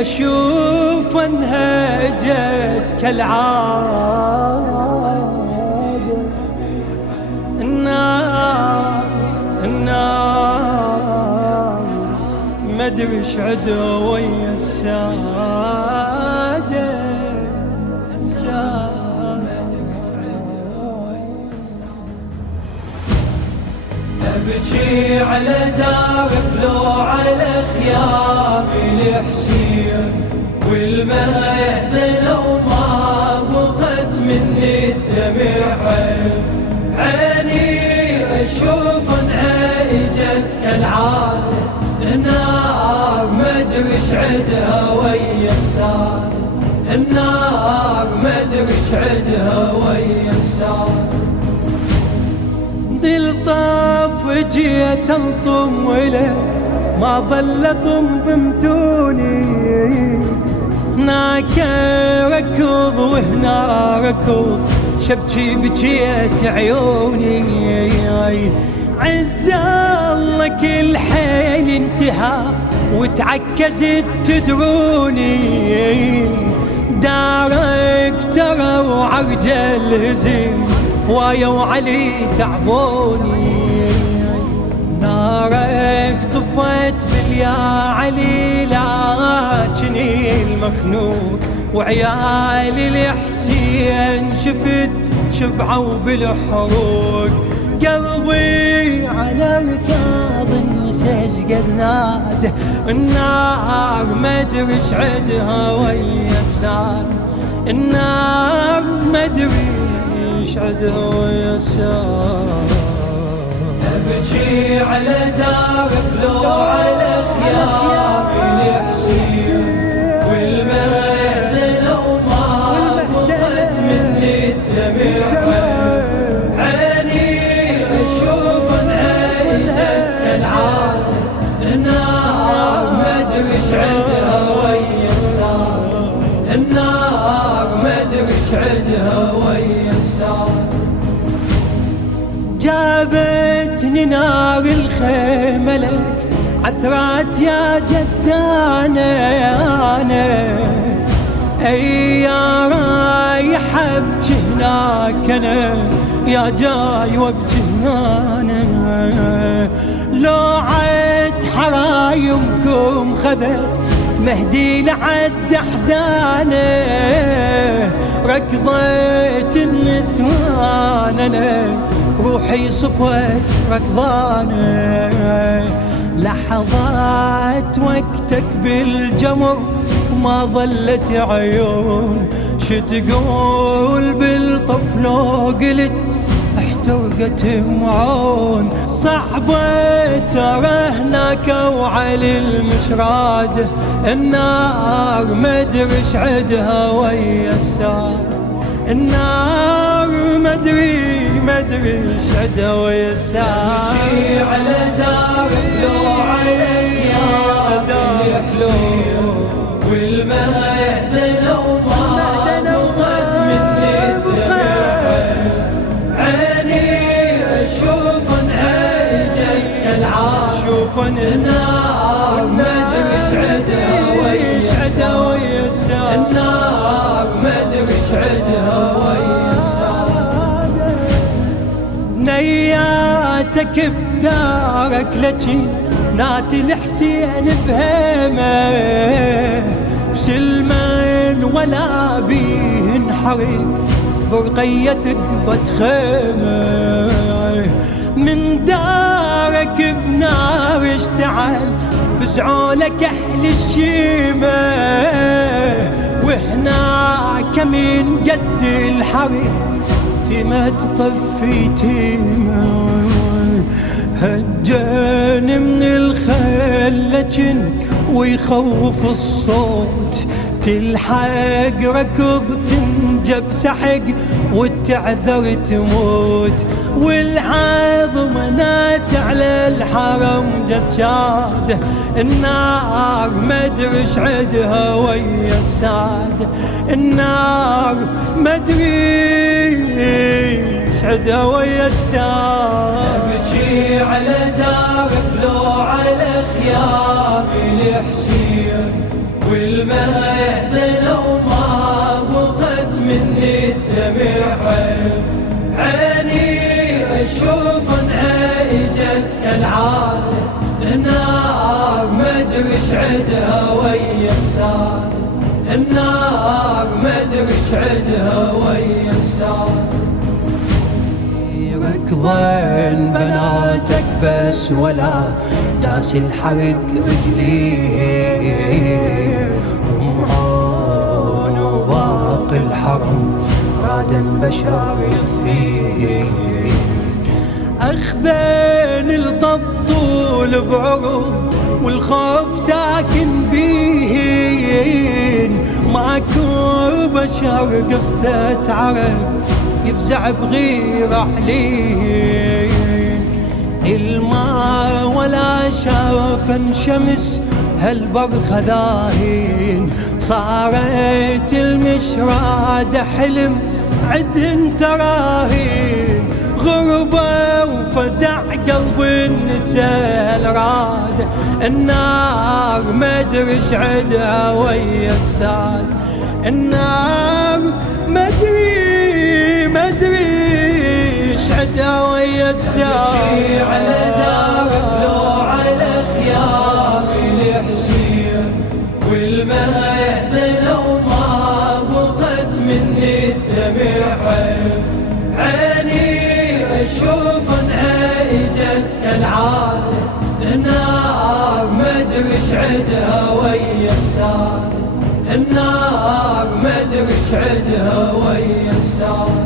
أشوف انهجت كالعادة النار مدري ايش عدو ويا السادة أبكي على دارك لو على خيامي الحسين والمهدى لو ما بقت مني الدمع عيني أشوف انهجت كالعادة النار مدري ايش عدها ويا السادة النار مدري ايش عدها ويا السادة دل طاف جيت انطم ولك ما ظل طمطمتوني هناك ركض وهنا ركض شبكي بجيت عيوني عز الله كل حيل انتهى وتعكزت تدروني دارك ترى وعرجل هزيم ويا وعلي تعبوني نارك طفت باليا علي لكني المخنوق وعيالي الحسين شفت شبعوا بالحروق قلبي على ركاب النساس قد ناده النار مدري ايش عدها ويا السار النار مدري عدها ويا السار أبكي على دارك لو على خيامي الحسين والمهدى لو ما بقت مني الدمع عيني أشوف انهجت كالعادة النار مدري ايش عدها ويا السار النار مدري ايش عدها ويا السار جابتني نار الخيمة لك عثرات يا جدانا أنا أي يا رايح ابكي هناك أنا يا جاي وابكي هنا لو عد حرايمكم خذت مهدي لعد أحزانه ركضت النسوان أنا روحي صفت ركضانه لحظات وقتك بالجمر وما ظلت عيون شتقول بالطفل قلت احترقت معون صعبة ترى هناك وعلي المشراد النار مدري ايش عدها ويا السار النار مدري ايش عدها ويا السار أمشي على دارك لو علي يا الحلو والمهدى لو ما بقت مني الدمع عيني أشوف انهجت كالعادة النار مدري ايش عدها ويا السار النار مدري ايش عدها ويا السار نياتك بدارك لجي ناتي الحسين بهيمه بسلمان ولا بيه انحرق برقية ثقبة خيمه من دارك بنار اشتعل فزعوا لك اهل الشيمه وهناك من قد الحرق ما تطفي تيمه هجان من الخيل لجن ويخوف الصوت تلحق ركض تنجب سحق وتعذر تموت والعظم ناس على الحرم جت شاده النار مدري ايش عدها ويا الساده النار مدري ايش عدها ويا الساده ابكي على دارك لو على خيامي الحسين والما يهدنا وما بقت مني الدمع عيني اشوف انها اجت كالعادة النار مدري ايش عدها ويا الساد النار مدري ايش عدها ويا الساد ركضين بناتك بس ولا تاس الحرق رجليه رمعان وباقي الحرم رادا بشر يطفيه أخذين الطف طول بعرض والخوف ساكن بيهن ماكو بشر قصة عرب يفزع بغير حلين الماء ولا شاف شمس هالبرخة ذاهين صارت المشرادة حلم عدن تراهين غربة وفزع قلب النساء الراد النار مدري ايش عدها ويا الساد النار مدري ايش عدها ويا الساد على دارك لو على خيامي الحسين والما يهدنا وما بقت مني الدمع عيني اشوف انها اجت كالعادة النار مدري ايش عدها ويا الساد النار مدري ايش عدها ويا الساد